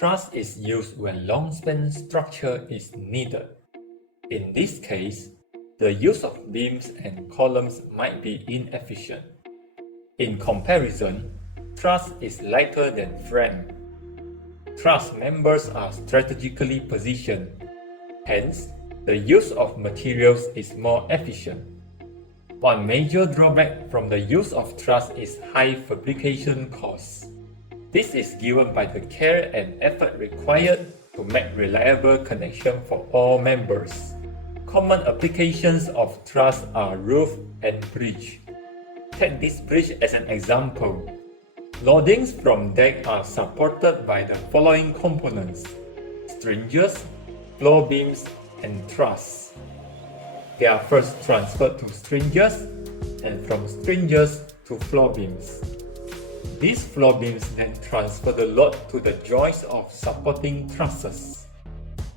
Truss is used when long-span structure is needed. In this case, the use of beams and columns might be inefficient. In comparison, truss is lighter than frame. Truss members are strategically positioned. Hence, the use of materials is more efficient. One major drawback from the use of truss is high fabrication costs. This is given by the care and effort required to make reliable connection for all members. Common applications of truss are roof and bridge. Take this bridge as an example. Loadings from deck are supported by the following components: stringers, floor beams, and truss. They are first transferred to stringers and from stringers to floor beams. These floor beams then transfer the load to the joists of supporting trusses.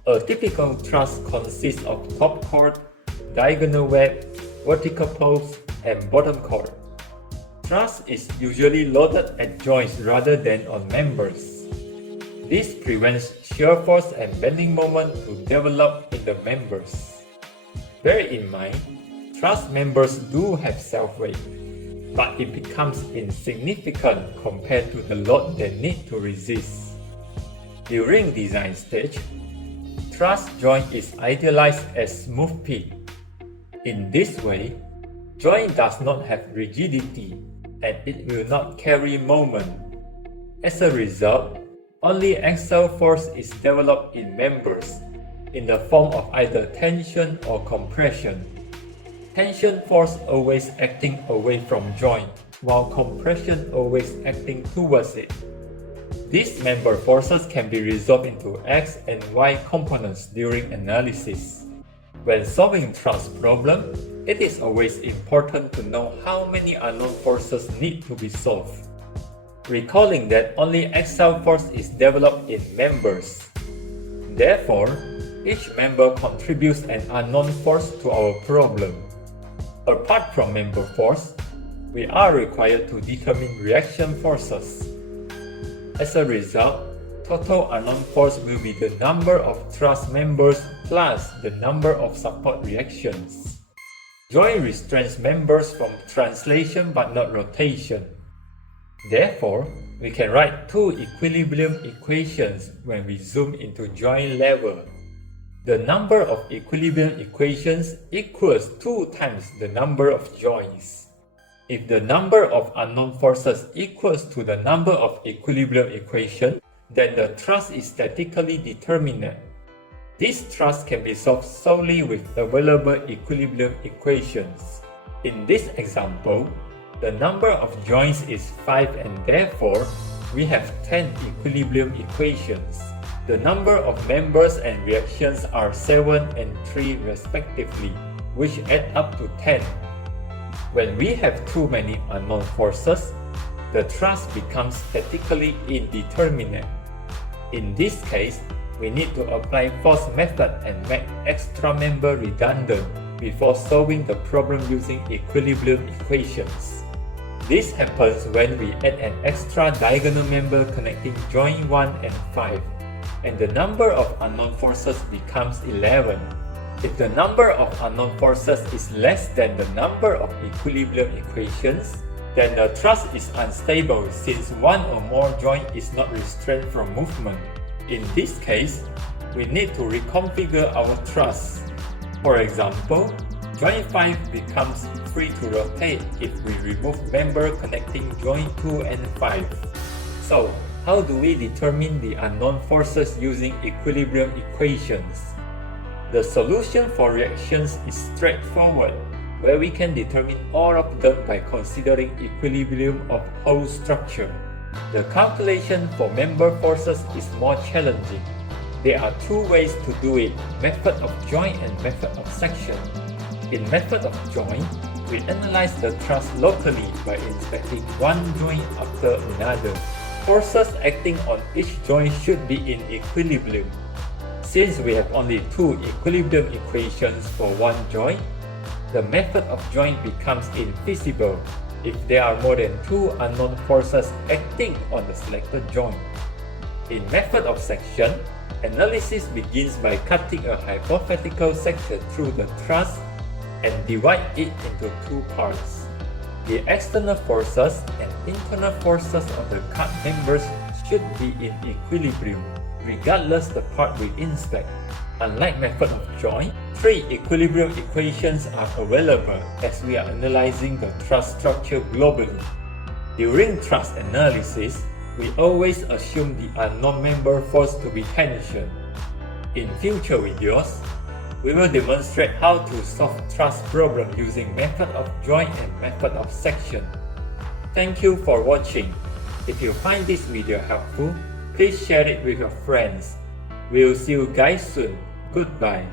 A typical truss consists of top chord, diagonal web, vertical post, and bottom chord. Truss is usually loaded at joints rather than on members. This prevents shear force and bending moment to develop in the members. Bear in mind, truss members do have self-weight, but it becomes insignificant compared to the load they need to resist. During design stage, truss joint is idealized as smooth pit. In this way, joint does not have rigidity and it will not carry moment. As a result, only axial force is developed in members in the form of either tension or compression. Tension force always acting away from joint, while compression always acting towards it. These member forces can be resolved into X and Y components during analysis. When solving truss problem, it is always important to know how many unknown forces need to be solved. Recalling that only axial force is developed in members. Therefore, each member contributes an unknown force to our problem. Apart from member force, we are required to determine reaction forces. As a result, total unknown force will be the number of truss members plus the number of support reactions. Joint restrains members from translation but not rotation. Therefore, we can write two equilibrium equations when we zoom into joint level. The number of equilibrium equations equals 2 times the number of joints. If the number of unknown forces equals to the number of equilibrium equations, then the truss is statically determinate. This truss can be solved solely with available equilibrium equations. In this example, the number of joints is 5 and therefore, we have 10 equilibrium equations. The number of members and reactions are 7 and 3 respectively, which add up to 10. When we have too many unknown forces, the truss becomes statically indeterminate. In this case, we need to apply force method and make extra member redundant before solving the problem using equilibrium equations. This happens when we add an extra diagonal member connecting joint 1 and 5, and the number of unknown forces becomes 11. If the number of unknown forces is less than the number of equilibrium equations, then the truss is unstable since one or more joint is not restrained from movement. In this case, we need to reconfigure our truss. For example, joint 5 becomes free to rotate if we remove member connecting joint 2 and 5. So, how do we determine the unknown forces using equilibrium equations? The solution for reactions is straightforward, where we can determine all of them by considering equilibrium of whole structure. The calculation for member forces is more challenging. There are two ways to do it, method of joint and method of section. In method of joint, we analyze the truss locally by inspecting one joint after another. Forces acting on each joint should be in equilibrium. Since we have only two equilibrium equations for one joint, the method of joint becomes infeasible if there are more than two unknown forces acting on the selected joint. In method of section, analysis begins by cutting a hypothetical section through the truss and divide it into two parts. The external forces and internal forces of the cut members should be in equilibrium, regardless the part we inspect. Unlike method of joint, three equilibrium equations are available as we are analyzing the truss structure globally. During truss analysis, we always assume the unknown member force to be tension. In future videos, we will demonstrate how to solve truss problem using method of joint and method of section. Thank you for watching. If you find this video helpful, please share it with your friends. We'll see you guys soon. Goodbye.